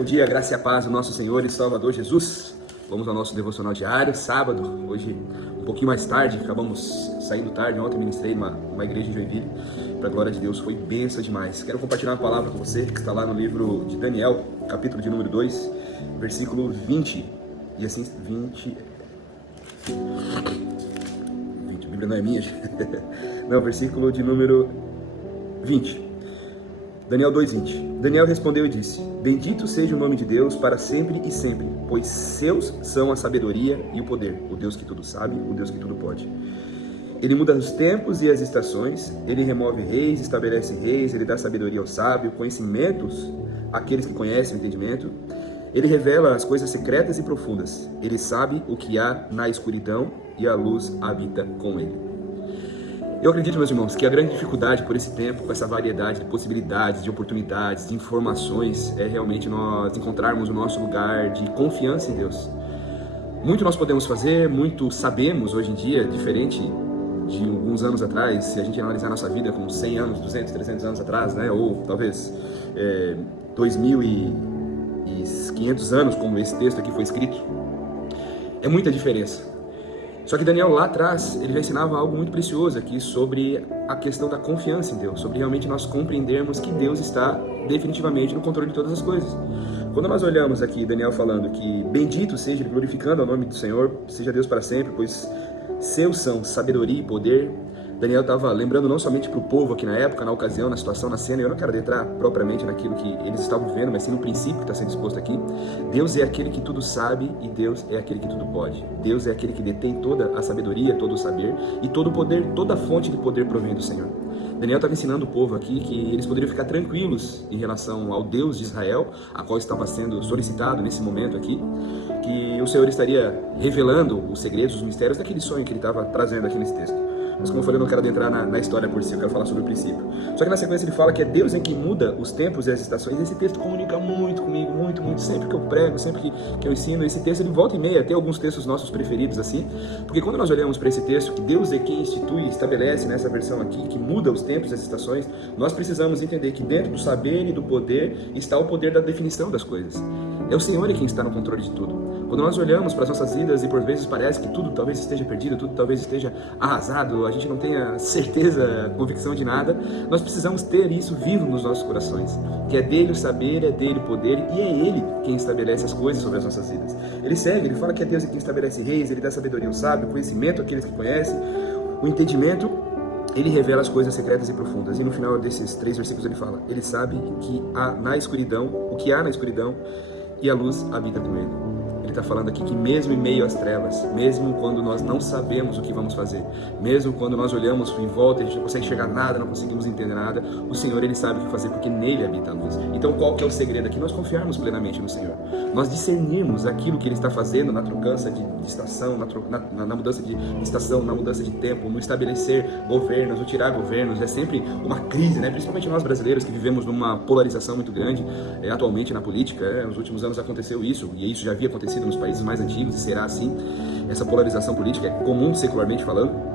Bom dia, graça e a paz do nosso Senhor e Salvador Jesus. Vamos ao nosso devocional diário, sábado, hoje um pouquinho mais tarde, acabamos saindo tarde. Ontem eu ministrei numa igreja em Joinville, para a glória de Deus, foi bênção demais. Quero compartilhar uma palavra com você, que está lá no livro de Daniel, capítulo de número 2, versículo 20, e assim, 20, a Bíblia não é minha, não, versículo de número 20. Daniel 2:20. Daniel respondeu e disse: Bendito seja o nome de Deus para sempre e sempre, pois seus são a sabedoria e o poder, o Deus que tudo sabe, o Deus que tudo pode. Ele muda os tempos e as estações, ele remove reis, estabelece reis, ele dá sabedoria ao sábio, conhecimentos àqueles que conhecem o entendimento. Ele revela as coisas secretas e profundas, ele sabe o que há na escuridão e a luz habita com ele. Eu acredito, meus irmãos, que a grande dificuldade por esse tempo, com essa variedade de possibilidades, de oportunidades, de informações, é realmente nós encontrarmos o nosso lugar de confiança em Deus. Muito nós podemos fazer, muito sabemos hoje em dia, diferente de alguns anos atrás, se a gente analisar nossa vida com 100 anos, 200, 300 anos atrás, né? Ou talvez 2.500 anos, como esse texto aqui foi escrito, é muita diferença. Só que Daniel lá atrás, ele já ensinava algo muito precioso aqui sobre a questão da confiança em Deus, sobre realmente nós compreendermos que Deus está definitivamente no controle de todas as coisas. Quando nós olhamos aqui Daniel falando que bendito seja, glorificando o nome do Senhor, seja Deus para sempre, pois seus são sabedoria e poder, Daniel estava lembrando não somente para o povo aqui na época, na ocasião, na situação, na cena. Eu não quero entrar propriamente naquilo que eles estavam vendo, mas sim no princípio que está sendo exposto aqui. Deus é aquele que tudo sabe e Deus é aquele que tudo pode. Deus é aquele que detém toda a sabedoria, todo o saber e todo o poder, toda a fonte de poder provém do Senhor. Daniel estava ensinando o povo aqui que eles poderiam ficar tranquilos em relação ao Deus de Israel, a qual estava sendo solicitado nesse momento aqui, que o Senhor estaria revelando os segredos, os mistérios daquele sonho que ele estava trazendo aqui nesse texto. Mas como eu falei, eu não quero adentrar na história por si, eu quero falar sobre o princípio. Só que na sequência ele fala que é Deus em quem muda os tempos e as estações. Esse texto comunica muito comigo, muito. Sempre que eu prego, sempre que eu ensino, esse texto ele volta e meia, tem alguns textos nossos preferidos assim. Porque quando nós olhamos para esse texto, que Deus é quem institui, estabelece nessa versão aqui, que muda os tempos e as estações, nós precisamos entender que dentro do saber e do poder está o poder da definição das coisas. É o Senhor quem está no controle de tudo. Quando nós olhamos para as nossas vidas e por vezes parece que tudo talvez esteja perdido, tudo talvez esteja arrasado, a gente não tenha certeza, convicção de nada, nós precisamos ter isso vivo nos nossos corações, que é dele o saber, é dele o poder e é ele quem estabelece as coisas sobre as nossas vidas. Ele segue, ele fala que é Deus quem estabelece reis, ele dá sabedoria ao sábio, conhecimento àqueles que conhecem, o entendimento. Ele revela as coisas secretas e profundas. E no final desses 3 versículos ele fala: ele sabe que há na escuridão, o que há na escuridão, e a luz habita com ele. Ele está falando aqui que mesmo em meio às trevas, mesmo quando nós não sabemos o que vamos fazer, mesmo quando nós olhamos em volta e a gente não consegue enxergar nada, não conseguimos entender nada, o Senhor ele sabe o que fazer porque nele habita a luz. Então qual que é o segredo aqui? Nós confiarmos plenamente no Senhor. Nós discernirmos aquilo que Ele está fazendo na trocança de estação, na mudança de estação, na mudança de tempo, no estabelecer governos, no tirar governos. É sempre uma crise, né? Principalmente nós brasileiros que vivemos numa polarização muito grande atualmente na política. Nos últimos anos aconteceu isso, e isso já havia acontecido nos países mais antigos, e será assim. Essa polarização política é comum secularmente falando,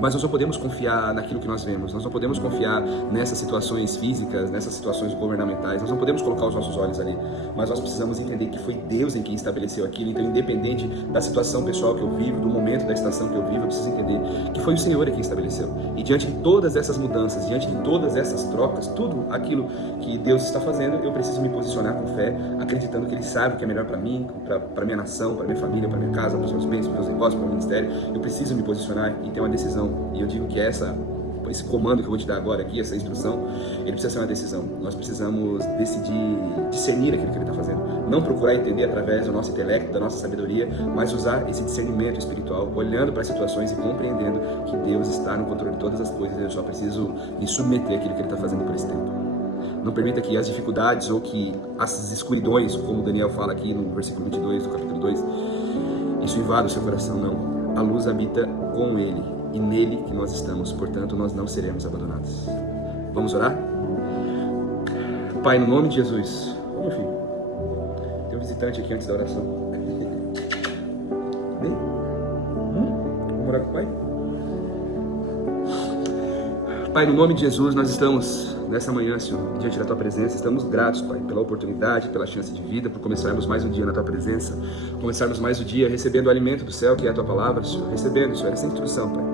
mas nós não podemos confiar naquilo que nós vemos, nós não podemos confiar nessas situações físicas, nessas situações governamentais, nós não podemos colocar os nossos olhos ali, mas nós precisamos entender que foi Deus em quem estabeleceu aquilo. Então, independente da situação pessoal que eu vivo, do momento da estação que eu vivo, eu preciso entender que foi o Senhor quem estabeleceu. E diante de todas essas mudanças, diante de todas essas trocas, tudo aquilo que Deus está fazendo, eu preciso me posicionar com fé, acreditando que Ele sabe o que é melhor para mim, para minha nação, para minha família, para minha casa, para os meus bens, para os meus negócios, para o ministério. Eu preciso me posicionar e ter uma decisão. E eu digo que esse comando que eu vou te dar agora aqui, essa instrução, ele precisa ser uma decisão. Nós precisamos decidir, discernir aquilo que Ele está fazendo. Não procurar entender através do nosso intelecto, da nossa sabedoria, mas usar esse discernimento espiritual, olhando para as situações e compreendendo que Deus está no controle de todas as coisas. Eu só preciso me submeter àquilo que Ele está fazendo por esse tempo. Não permita que as dificuldades ou que as escuridões, como Daniel fala aqui no versículo 22 do capítulo 2, isso invada o seu coração, não. A luz habita com Ele e nele que nós estamos, portanto nós não seremos abandonados. Vamos orar? Pai, no nome de Jesus. Ô, meu filho, tem um visitante aqui antes da oração. Bem? Vamos orar com o Pai? Pai, no nome de Jesus, nós estamos nessa manhã, Senhor, diante da Tua presença, estamos gratos, Pai, pela oportunidade, pela chance de vida, por começarmos mais um dia na Tua presença, começarmos mais o dia recebendo o alimento do céu, que é a Tua palavra, Senhor, recebendo, Senhor, essa instrução, Pai.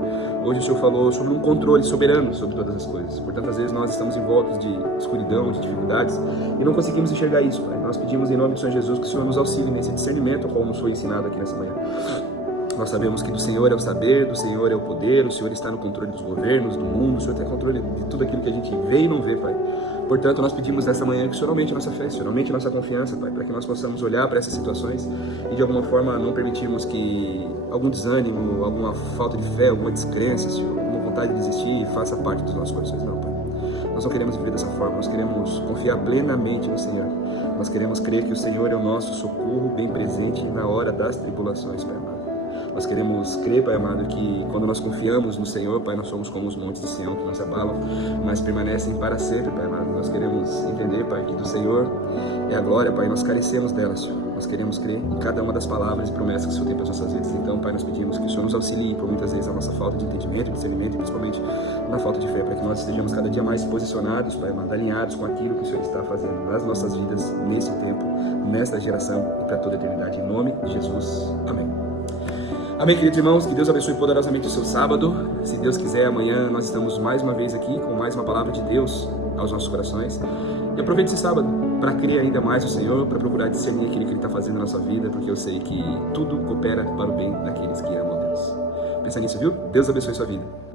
Hoje o Senhor falou sobre um controle soberano sobre todas as coisas. Portanto, às vezes nós estamos envoltos de escuridão, de dificuldades e não conseguimos enxergar isso, Pai. Nós pedimos em nome do Senhor Jesus que o Senhor nos auxilie nesse discernimento, ao qual nos foi ensinado aqui nessa manhã. Nós sabemos que do Senhor é o saber, do Senhor é o poder, o Senhor está no controle dos governos, do mundo, o Senhor tem controle de tudo aquilo que a gente vê e não vê, Pai. Portanto, nós pedimos nessa manhã que o Senhor aumente a nossa fé, o Senhor aumente a nossa confiança, Pai, para que nós possamos olhar para essas situações e de alguma forma não permitirmos que algum desânimo, alguma falta de fé, alguma descrença, Senhor, alguma vontade de desistir faça parte dos nossos corações, não, Pai. Nós não queremos viver dessa forma, nós queremos confiar plenamente no Senhor. Nós queremos crer que o Senhor é o nosso socorro bem presente na hora das tribulações, Pai amado. Nós queremos crer, Pai amado, que quando nós confiamos no Senhor, Pai, nós somos como os montes de Sião que não se abalam, mas permanecem para sempre, Pai amado. Nós queremos entender, Pai, que do Senhor é a glória, Pai, nós carecemos dela, Senhor. Nós queremos crer em cada uma das palavras e promessas que o Senhor tem para as nossas vidas. Então, Pai, nós pedimos que o Senhor nos auxilie por muitas vezes a nossa falta de entendimento, discernimento e principalmente na falta de fé, para que nós estejamos cada dia mais posicionados, Pai amado, alinhados com aquilo que o Senhor está fazendo nas nossas vidas, nesse tempo, nesta geração e para toda a eternidade. Em nome de Jesus. Amém. Amém, queridos irmãos, que Deus abençoe poderosamente o seu sábado. Se Deus quiser, amanhã nós estamos mais uma vez aqui com mais uma palavra de Deus aos nossos corações. E aproveite esse sábado para crer ainda mais no Senhor, para procurar discernir aquilo que Ele está fazendo na nossa vida, porque eu sei que tudo coopera para o bem daqueles que amam a Deus. Pensa nisso, viu? Deus abençoe sua vida.